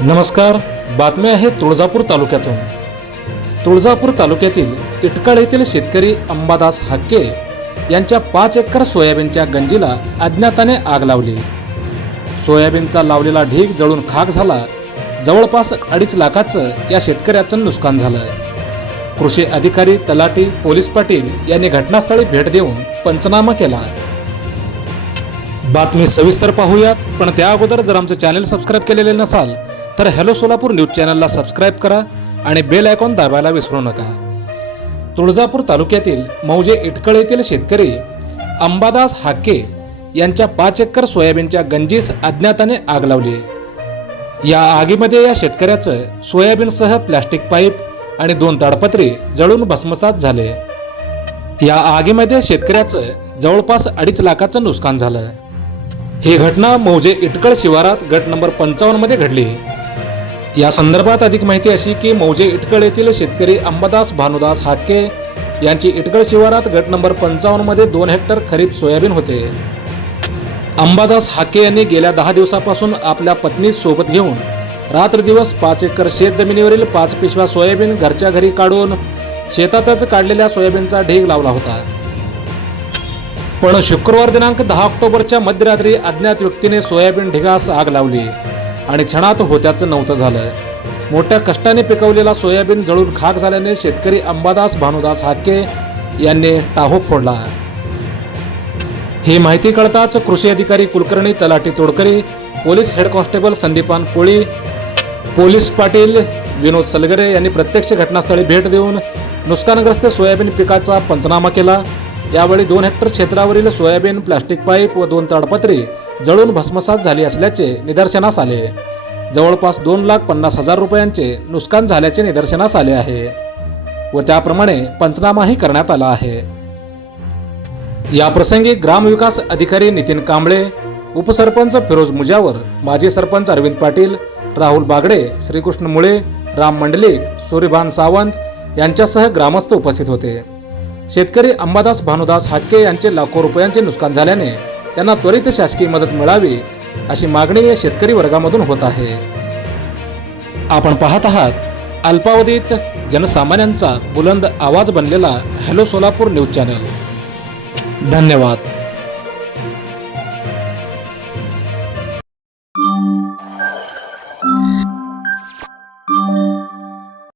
नमस्कार बातमी आहे तुळजापूर तालुक्यातून. तुळजापूर तालुक्यातील इटकाळ येथील शेतकरी अंबादास हक्के यांच्या पाच एकर सोयाबीनच्या गंजीला अज्ञाताने आग लावली. सोयाबीनचा लावलेला ढीग जळून खाक झाला. जवळपास अडीच लाखाचं या शेतकऱ्याचं नुकसान झालं. कृषी अधिकारी तलाटी पोलीस पाटील यांनी घटनास्थळी भेट देऊन पंचनामा केला. बातमी सविस्तर पाहूयात पण त्या अगोदर जर आमचं चॅनल सबस्क्राईब केलेले नसाल तर हॅलो सोलापूर न्यूज चॅनलला सबस्क्राईब करा आणि बेल आयकॉन दाबायला विसरू नका. तुळजापूर तालुक्यातील मौजे इटकळ येथील शेतकरी अंबादास हाके यांच्या पाच एकर सोयाबीनच्या गंजीस अज्ञाताने आग लावली या आगीमध्ये या शेतकऱ्याचं सोयाबीनसह प्लॅस्टिक पाईप आणि दोन ताडपत्री जळून भस्मसात झाले. या आगीमध्ये शेतकऱ्याचं जवळपास अडीच लाखाचं नुकसान झालं. ही घटना मौजे इटकळ शिवारात गट नंबर पंचावन्नमध्ये घडली. या संदर्भात अधिक माहिती अशी की मौजे इटकळ येथील शेतकरी अंबादास भानुदास हाके यांची इटकळ शिवारात गट नंबर पंचावन्नमध्ये दोन हेक्टर खरीप सोयाबीन होते. अंबादास हाके यांनी गेल्या दहा दिवसापासून आपल्या पत्नी सोबत घेऊन रात्र दिवस पाच एकर शेत जमिनीवरील पाच पिशव्या सोयाबीन घरच्या घरी काढून शेतातच काढलेल्या सोयाबीनचा ढीग लावला होता. पण शुक्रवार दिनांक दहा ऑक्टोबरच्या मध्यरात्री अज्ञात व्यक्तीने सोयाबीन ढिगास आग लावली. आणि क्षणात होत्याचं नव्हतं झालं मोठ्या कष्टाने पिकवलेला सोयाबीन जळून खाक झाल्याने शेतकरी अंबादास भानुदास हाके यांनी टाहो फोडला. ही माहिती कळताच कृषी अधिकारी कुलकर्णी तलाठी Todkari police head constable Sandipan Koli police Patil Vinod Salgare यांनी प्रत्यक्ष घटनास्थळी भेट देऊन नुकसानग्रस्त सोयाबीन पिकाचा पंचनामा केला. यावेळी दोन हेक्टर क्षेत्रावरील सोयाबीन प्लास्टिक पाईप व दोन ताडपत्री जळून भस्मसात झाली असल्याचे निदर्शनास आले. जवळपास दोन लाख पन्नास हजार रुपयांचे नुकसान झाल्याचे निदर्शनास आले आहे व त्याप्रमाणे पंचनामाही करण्यात आला आहे. या प्रसंगी ग्रामविकास अधिकारी नितीन कांबळे उपसरपंच फिरोज मुजावर माजी सरपंच अरविंद पाटील राहुल बागडे श्रीकृष्ण मुळे राम मंडलिक सूर्यभान सावंत यांच्यासह ग्रामस्थ उपस्थित होते. शेतकरी अंबादास भानुदास हाटके यांचे लाखो रुपयांचे नुकसान झाल्याने त्यांना त्वरित शासकीय मदत मिळावी अशी मागणी या शेतकरी वर्गामधून होत आहे. आपण पाहत आहात अल्पावधीत जनसामान्यांचा बुलंद आवाज बनलेला हॅलो सोलापूर न्यूज चॅनल. धन्यवाद.